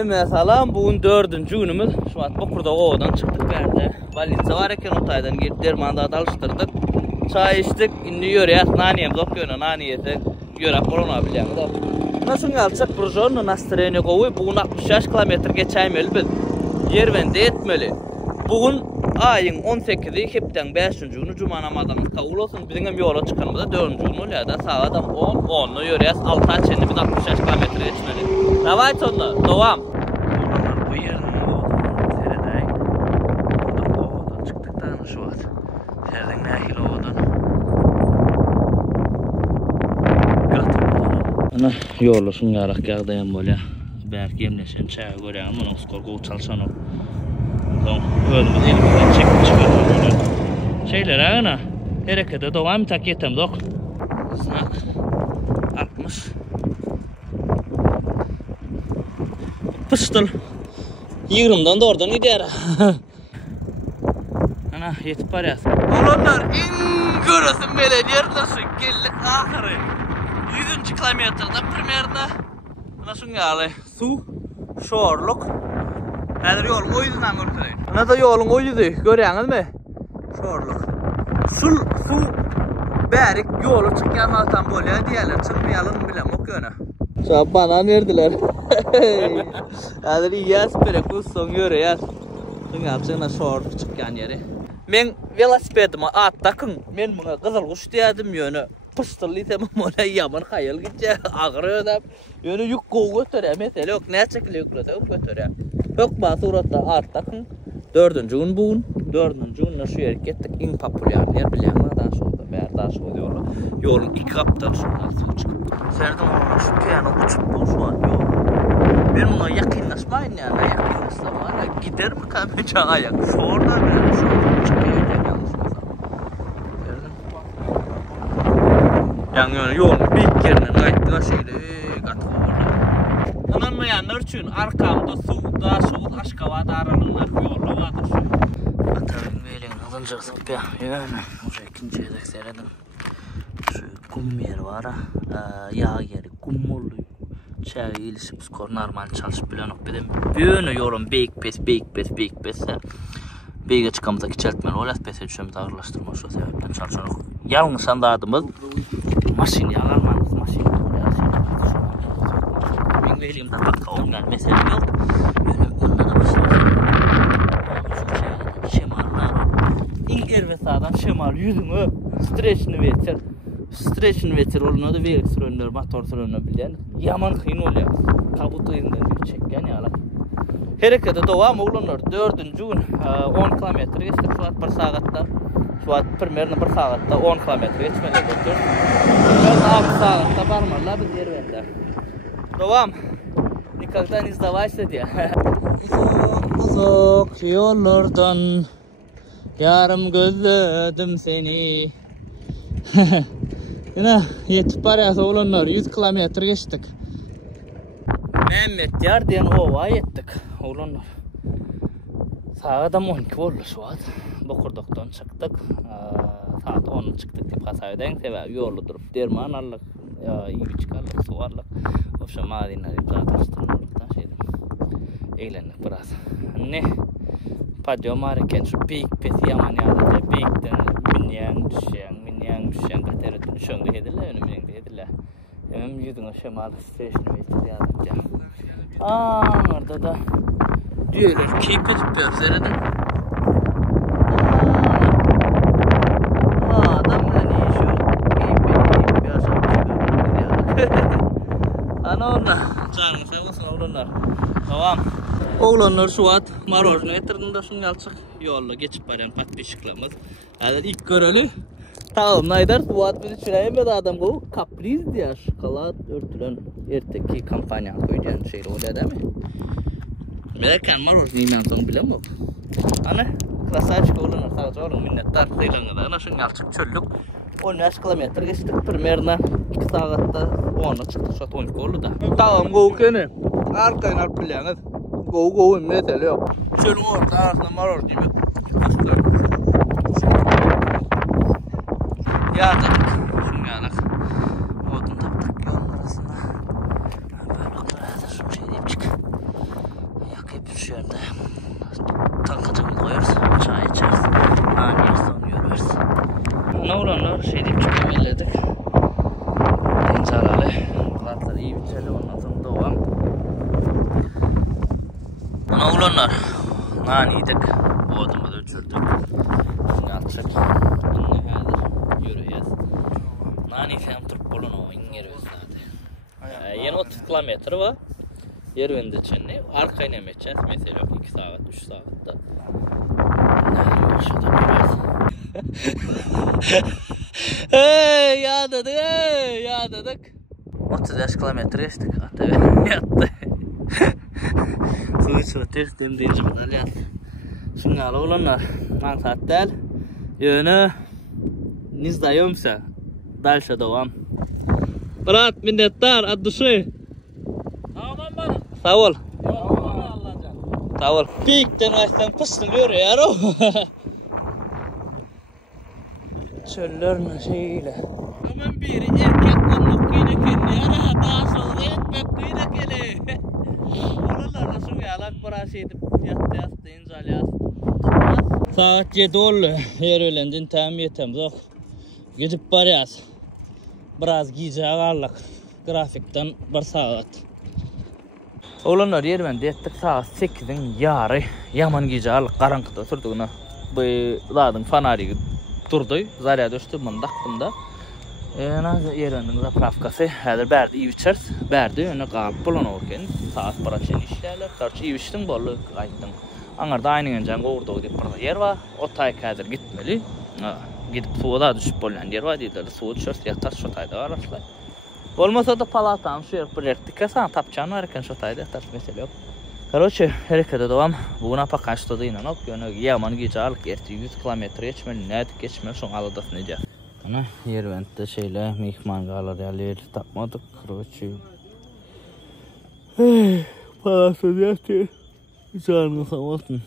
Mesela bugün 4. günümüz. Şu an Bokurda oğudan çıktık berde. Valinsa var eken otaydan gelip dermanda alıştırdık. Çay içtik. Indi yöreyat naniyem dokuyorna naniyete yörap korona bilen da. Nasıl alçak burjonun nastrene koyu bugün 65 km geçeyim elbet. Yervende etmeli. Bugün ayın 18'i hepten 5. günü cuma namazımız kabul olsun. Bizim yola çıkanımızda 4. gün oluyor da sağdan 10'lu yöreyat 6 açende biz 65 km geçmeli. Davay sonunda devam. Bu yerin sereday. Oğudan çıktık da şu an. Serden nahil oğudan. Ana yolu şun yarak yağdayan böyle. Belki yemleşen çaya göre ama onun skorgu çalışan o. Önümüz elimizden çekip çıkartalım. Şeyler ana. Harekete devam tak yetem dok. Snak 60. Pıştıl. 20'dan da oradan gider. Ana yetip var ya. Olanlar en görürsün belediye nasıl geldik ahırı. 100. kilometreden primerde. Nasıl geldi? Su, şorluk. Her yolun o yüzünden götüreyim. Ne da yolun o yüzü görüyorsunuz mu? Şorluk. Su berik yolu çıkamadan böyle diyeler çıkmayalım bile mok yöne. Şu an bana nerediler? Yani yaz böyle kus son yürü yaz. Şimdi yapsana şorluk çıkan yeri. Men velosipedime at takın. Men buna kızıl kuş diyedim yönü. Pıstırlı temam ona yaman hayal gidecek. Ağrıyor da. Yönü yük koğu götürüyor. Mesela yok ne çekiliyor götürüyor. Yok bazı suratda at takın. 4. gün bugün. 4. gün nasıl yer gittik. En popüler yer bilenler daha sonra. Meğer daha sonra diyorlar. Yolun 2 kaptan sonra çıkıp. Serdim ona şu piyano uçup bu şu an yol. Ben buna yakınlaşmayın yani. Yakınlaşmayın. Gider mi kalmayacak ayak? Şorlar bile. Şorlar çıkıyor. Yani yolun bir yerine kayıttılar şeyle katı olurlar. Ananmayanlar için arkamda su, daha soğuk aşkavada aralığına yollu vardır şu. Atarım böyle alıncaksın bir yani. Oraya ikinci yedek seyredim. Şu kum yeri var ha. Yağ yeri, kum oluyor. Çay ilişip skor normal çalışıp bilen ok bedim. Büyüğünü yolun beyik pes. Beyge çıkamıza geçeltmeli olas pes edişimizi ağırlaştırma şu sebepten çalışan ok. Yalnız sandadığımız maşin yağarmanız maşin. Ben elimde bakka ondan mesele yok. Önümde de başlayalım. Şemallar. İlk erve sağdan şemal yüzümü streçini vetir oluna da verik sürünür, motor sürünür bilen. Yaman kıyın oluyor. Kabutu izinden bir çekken yalak. Harekete devam olunur. 4. gün 10 kilometre geçtik şu an 1 saatte. Şu an primерно 1 saatte 10 kilometre geçmeli götür. Ben 6 saatte varmalar biz yer verdiler. Devam. Никогда не сдавайся diye. Uzak yollardan yarım gözledim seni. Yine yetip barayası olunlar 100 kilometre geçtik. Mehmet yar diyen ova yettik olunlar. Sağdan 12 oldu şu an. Bokurduktan çıktık. Saat 10 çıktık dip kasaydan sebep yolu durup derman aldık. İyi çıkardık su aldık. O şu madinleri uzatmıştırmadıktan şeydim. Eğlendik biraz. Ne? Padyo marken şu büyük pes yaman yağdı. Büyükten minyan düşen kateretini şöngü hediler önümden de hediler. Hemen yüzüne şemalı streçini vetir yazdık ya. Orada da diyorlar keyif edip gözlerine. Adamla ne işiyor? Keyif edip bir aşağı çıkıyor. Ana onlar. Canım sevmesin oğlanlar. Tamam. Oğlanlar şu an marojnu getirdiğinde şunu alçık yolla geçip baren patbeşiklamız. Yani ilk görülü. Tamam naydar bu ad bizi çüreyemedi adam bu kapriz diye şokolat örtülen erteki kampanya koyacağın şey oluyor değil mi? Mekan marojnu imansan bilemem. Ana klasaçka oğlanlar sadece oğlum minnettar sayılığında. Ana şunu alçık çöllük 15 kilometre geçtik primерно 2 saatte 10'a çıktık şu an 12 oldu da. Tamam go kene. Arkayın arpilyanız. Go mesele yok. Çölün orta arasında marojnu gibi. Yağdık. Şunu yağdık. Odun taptık yolun arasında. Böyle biraz da şunu şey deyip çık. şu yerde. Takacağımız koyarız. Çay içeriz. Nane yersin onu görürüz. Ne olanlar şey deyip çıkıp elledik. Deniz Balatlar iyi bitirelim. Ondan sonra devam. Ne olanlar? Nane yedik. Bu adımı da ölçüldük. Şimdi atacak. Ne hadir? Yürüyeceğiz. Nane falan turup bulun o. İngeriz zaten. Yine 30 kilometre var. Yervende çenne. Arkaya nemecek. Mesela 2 saat, 3 saatte. Nerede aşağıda görürüz. Hey ya dedik. 35 kilometre geçtik. Tabii yattı. Su içine ters demdeyici kadar yattı. Şimdi alı olanlar. Maksat değil. Yönü Nizdayımsa. Dalşa devam. Brat minnettar adduşu. Tamam bana. Sağ ol. Allah can. Sağ ol. Pikten baştan pıstılıyor ya o. Çöllerine şeyle. Hemen biri erkeklerin kıyına kendi ara daha sonra etmek kıyına kele. Oralar nasıl yalak parası edip yattı inzal Saat 7 oldu. Yer öğlendin tam yetem yok. Gidip barıyaz. Biraz giyeceğe ağırlık. Grafikten bir saat. Olanlar yermende ettik saat 8'in yarı. Yaman giyeceğe ağırlık karanlıkta durduğuna. Bu ladın fanari durdu. Zarya düştü mındaktım da. Yerinin zapravkası hədir bərdi iyi içərs. Bərdi önə qalıb bulan orkən. Saat bırakın işlərlər. Karşı iyi içdin bolu qayıtdın. Angarda aynı öncən qoğurduğu deyip burada yer var. O tay kədir gitmeli. Gidip suya düşüp bolan yer var deyirlər. Suya düşərsə yatar şu tayda var asla. Olmasa da palatan şu yer projektika sana tapçanı varken şu tayda yatar mesele yok. Короче, harekete devam. Buna pakaçta da inanok. Yani yaman gecalik erti 100 kilometre geçmeli. Ne geçmeli şun alıdasın nece. Ana Yervent'te şeyle mihman galeryaları tapmadık. Короче. Palasa diyeti. Canını sağ olsun.